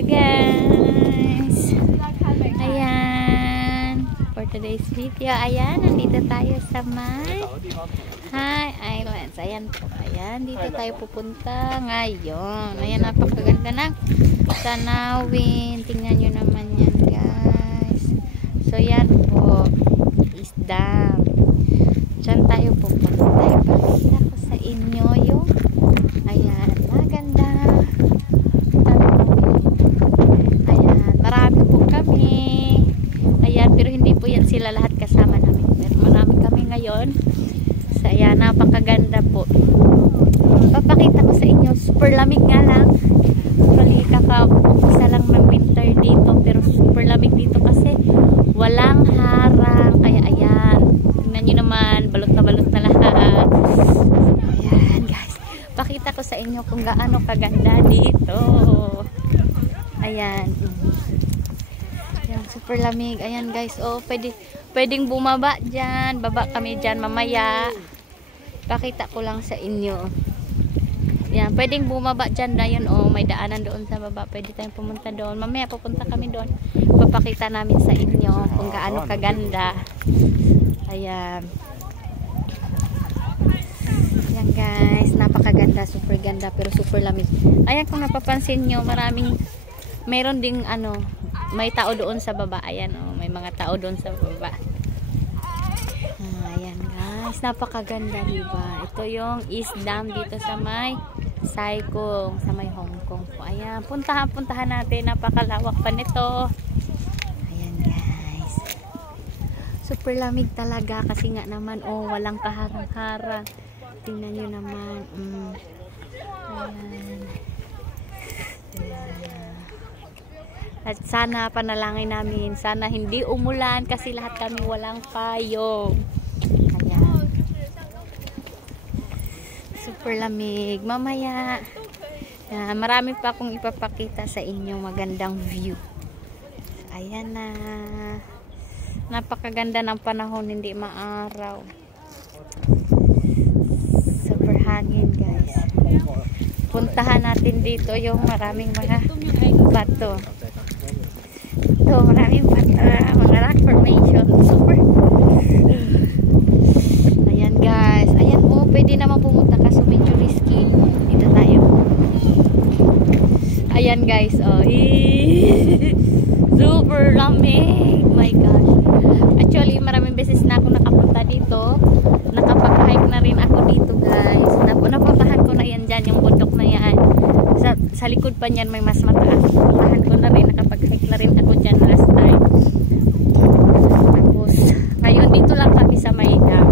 Hello guys. Ayan. For today's video, ayan, nandito tayo sa may Hi Islands. Ayan po. Ayan, dito tayo pupunta ngayon. Ayan, napakaganda ng tanawin. Tingnan nyo naman yan guys. So yan po, isda. Diyan tayo pupunta. Ipakita ko sa inyo yung ayan, maganda. Ayan, marami po kami. Ayan, pero hindi po yan sila lahat kasama namin. Pero marami kami ngayon. So ayan, napakaganda po. Papakita ko sa inyo, super lamig nga lang. Actually, kaka-umpisa lang ng winter dito. Pero super lamig dito kasi walang harang. Kaya ayan, tingnan nyo naman, balot na lahat. Ayan guys, pakita ko sa inyo kung gaano kaganda dito. Ayan. Ayan, super lamig. Ayan guys, oh, pwedeng bumaba dyan. Baba kami dyan mamaya. Pakita ko lang sa inyo. Ayan, pwedeng bumaba dyan na yun. Oh, may daanan doon sa baba. Pwede tayong pumunta doon. Mamaya pupunta kami doon. Papakita namin sa inyo kung gaano kaganda. Ayan. Ayan guys, napakaganda, super ganda, pero super lamig. Ayan, kung napapansin nyo, mayroon ding may tao doon sa baba. Ayan, oh, may mga tao doon sa baba. Ayan guys, napakaganda, diba? Ito yung East Dam dito sa may Sai-Kung, sa may Hong Kong po. Ayan, puntahan natin, napakalawak pa nito. Ayan guys, super lamig talaga kasi nga naman, oh, walang kaharang-harang. Tingnan nyo naman. Ayan. Ayan. At sana panalangin namin, sana hindi umulan kasi lahat kami walang payong. Ayan. Super lamig. Mamaya marami pa akong ipapakita sa inyo magandang view. Ayan na. Napakaganda ng panahon, hindi maaraw. Super hangin guys. Puntahan natin dito yung maraming mga bato. Ito, maraming bato, mga rock formation. Super. Ayan guys. Ayan po, pwede naman pumunta kaso medyo risky. Dito tayo. Ayan guys, oh. Super lamig. My gosh. Actually, maraming beses na ako nakapunta dito. Nakapag-hike na rin ako dito guys. Napuntahan ko na yan dyan, yung bundok na yan. Sa likod pa niyan may mas mataas. Napuntahan ko na rin, nakapag-hike na rin ako dyan last time. Tapos, ngayon dito lang kami sa Maydam.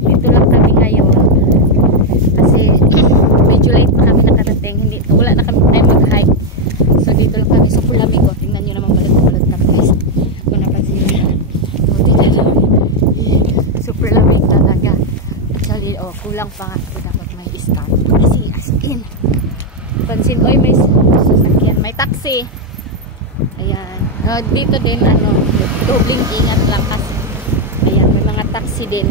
Dito lang kami ngayon. Kasi, medyo late pa kami nakarating. Wala na kami time mag-hike. So, dito lang kami. So, pulamig ko. Tingnan nyo naman balot na guys. Kung napansin nyo. Super lamig talaga. Actually, oh, kulang pa nga ako dapat may stop. Kasi as in, pansin, oy, may sasakyan, may taxi. Ayan. Dito din, dobling ingat lang kasi. Ayan, may mga taxi din.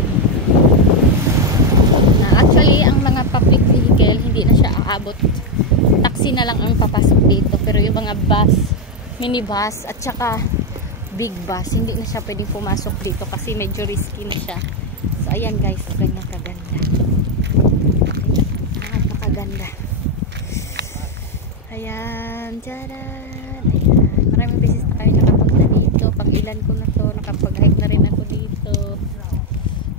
Actually, ang mga public vehicle, hindi na siya aabot. Taxi na lang ang papasok dito. Pero yung mga bus, minibus, at saka big bus, hindi na siya pwedeng pumasok dito kasi medyo risky na siya. So ayan guys, ganyan kaganda. Napakaganda. Ayan, tadaan. Ayan, maraming beses na kayo nakapunta dito. Pang ilan ko na to, nakapag-hike na rin ako dito.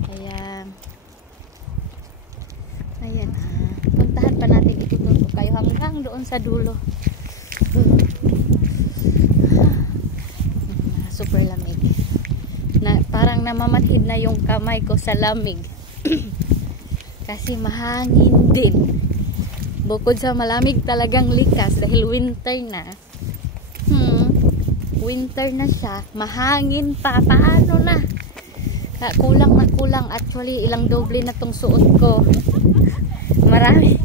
Ayan. Ayan, puntahan pa natin, ituturo kayo hanggang doon sa dulo. Super lamig. Parang namamatid na yung kamay ko sa lamig. Kasi mahangin din. Bukod sa malamig talagang likas dahil winter na. Winter na siya. Mahangin pa. Paano na? Kulang na kulang. Actually, ilang doble na tong suot ko. Marami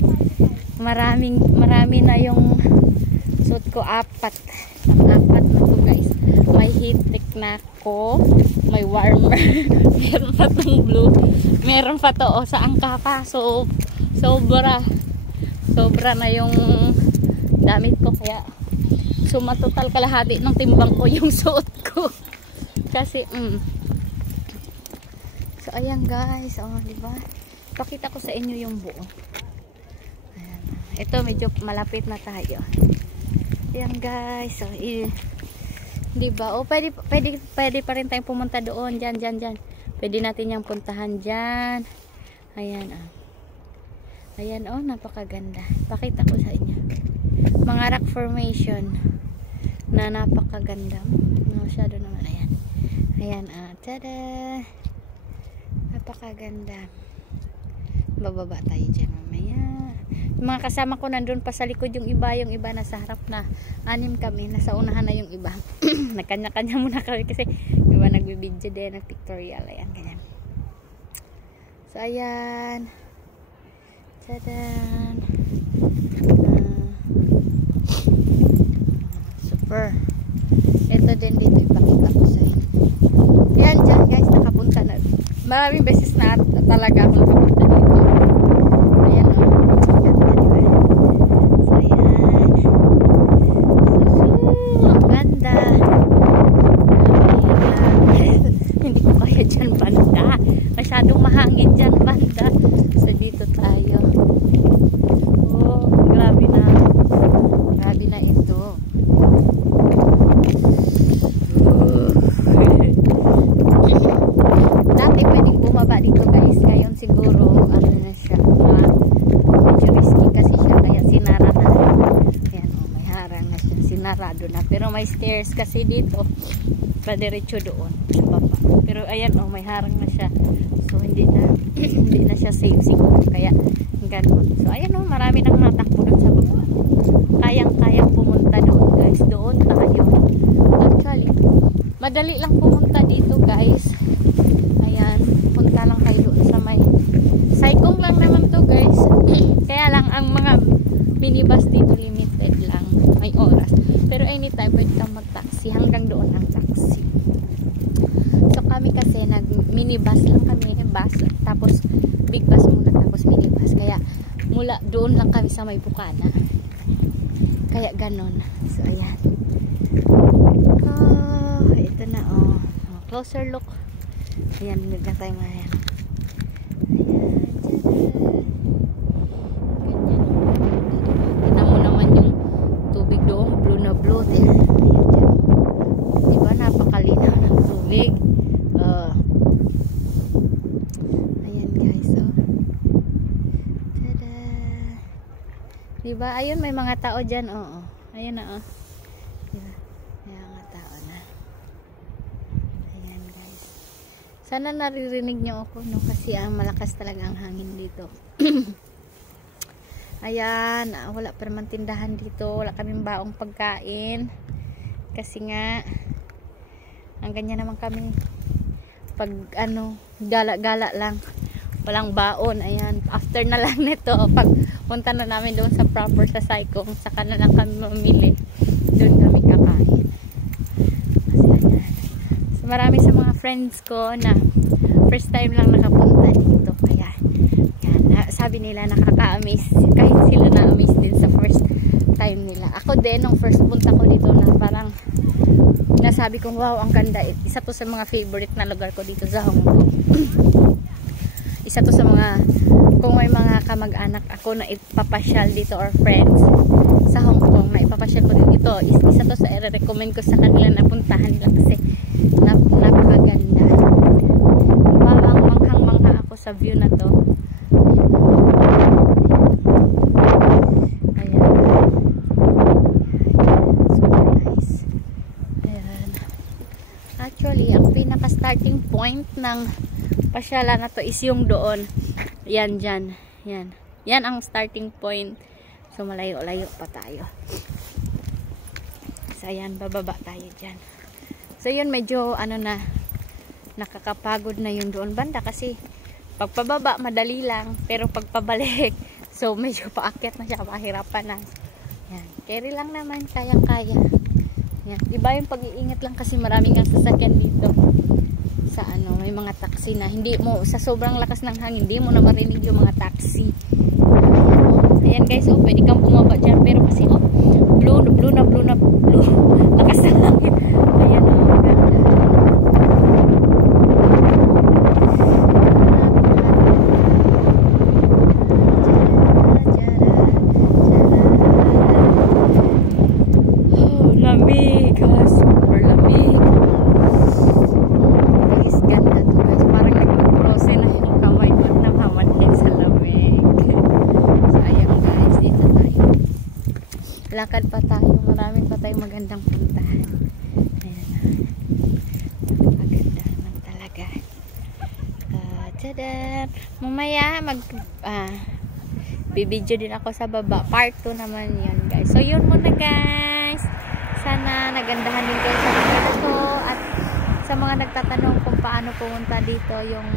na yung suot ko. Apat na to guys. May heat tech na ako. May warmer. Meron pa tong blue. Meron pa to sa angkapa. So, sobra na yung damit ko. Kaya So matotal kalahati ng timbang ko yung suot ko. Kasi so ayan guys, oh, di ba? Pakita ko sa inyo yung buo. Ayan. Ito medyo malapit na tayo. Ayan guys, so di ba? Oh, pwede pa rin tayong pumunta doon, diyan. Pwede natin yang puntahan diyan. Ayan ah. Ayan oh, napakaganda. Pakita ko sa inyo. Mga rock formation na napakaganda. Masyado naman. Ayan. Ayan ah. Tada! Napakaganda. Bababa tayo dyan mamaya. Yung mga kasama ko nandun pa sa likod yung iba nasa harap na. 6 kami. Nasa unahan na yung iba. Nagkanya-kanya muna kami kasi iba nagbibidyo din, nag-pictorial. Ayan, ganyan. So, ayan. Tadan! Super. Ito din dito ipakita ko sa inyo. Yan dyan guys, nakapunta na. Maraming beses na talaga ako nakapunta dito. Ayan o. So ayan. Ang ganda. Hindi ko kaya dyan banda. Masyadong mahangin dyan banda. So dito tayo. Oh, grabe na. Grabe na ito. Dati pwedeng bumaba dito guys. Ngayon siguro ano na siya. Medyo risky kasi siya. Kaya sinara na. Ayan oh, may harang na siya. Sinarado na. Pero may stairs kasi dito. Padiretso doon sa baba. Pero ayan oh, may harang na siya. So hindi na siya safe siguro. Kaya ganun. So ayan oh, marami nang natakbo doon sa baba. Kayang-kayang pumunta doon guys. Doon tayo. Actually, madali lang pumunta dito guys. Ayan, punta lang kayo doon sa may Saikong lang naman to guys. Kaya lang ang mga minibus dito limited lang. May oras. Pero anytime pwede kang mag-taxi. Hanggang doon ang taxi. So kami kasi nag-minibus lang kami. Bus. Tapos big bus muna. Tapos minibus. Kaya mula doon lang kami sa may Bukana. Kaya ganon. So ayan. Oh, ito na oh. Closer look. Ayan, nagna tayo nga yan. Tignan mo naman yung tubig doon. Blue na blue. Ayan, diba napakalinaw ng tubig. Ayan guys oh. Tada! Diba? Ayun, may mga tao dyan. Oo. Ayan na oh. Diba? May mga tao na. Ayan guys. Sana naririnig nyo ako no? Kasi malakas talaga ang hangin dito. Ayan. Wala pa naman tindahan dito. Wala kaming baong pagkain. Kasi nga ang ganyan naman kami. Pag ano, gala-gala lang. Walang baon. Ayan. After na lang nito. Pag punta na namin doon sa proper sa Saikong, saka na lang kami mamili. Doon kami kakain. So, marami sa mga friends ko na first time lang nakapunta dito. Kaya, yan, sabi nila nakaka-amaze. Kahit sila na-amaze din sa first time nila. Ako din, nung first punta ko dito na parang nasabi kong wow, ang ganda. Isa to sa mga favorite na lugar ko dito sa Hong Kong. Isa to sa mga, kung may mga kamag-anak ako na ipapasyal dito or friends sa Hong Kong na ipapasyal ko dito, isa to sa i-recommend ko sa kanila na puntahan nila kasi napakaganda. Manghang-mangha ako sa view na to. Ayan. Super nice. Ayan. Actually, ang pinaka-starting point ng pasyala na to is yung doon. Yan dyan. Yan. Yan ang starting point. So malayo-layo pa tayo. So ayan, bababa tayo dyan. So yun, medyo ano na, nakakapagod na yung doon banda kasi pagpababa madali lang, pero pagpabalik so medyo paakyat na siya, mahirapan na. Yan. Carry lang naman, kayang-kaya. Yan. Diba yung pag-iingat lang kasi maraming ang sasakyan dito. Sa ano, may mga taxi na hindi mo, sa sobrang lakas ng hangin, hindi mo na marinig yung mga taxi. Ayan guys, oh, pwede kang bumaba dyan, pero kasi oh, blue na blue. lakad pa tayo. Maraming pa tayong magandang puntahan. Ayan na. Maganda naman talaga. Tadaan! Mamaya bibidyo din ako sa baba. Part 2 naman yun, guys. So, yun muna, guys. Sana nagandahan din kayo sa video na to. At sa mga nagtatanong kung paano pumunta dito yung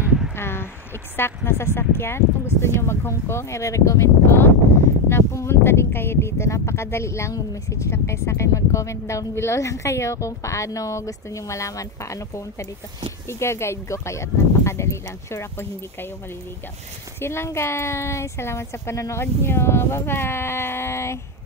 exact na sasakyan. Kung gusto nyo mag Hong Kong, i-recommend ko na pumunta din kayo dito. Napakadali lang. Mag-message lang kayo sa akin. Mag-comment down below lang kayo kung paano gusto nyo malaman paano pumunta dito. Iga-guide ko kayo at napakadali lang. Sure ako hindi kayo maliligaw. So yun lang, guys. Salamat sa panonood nyo. Bye-bye!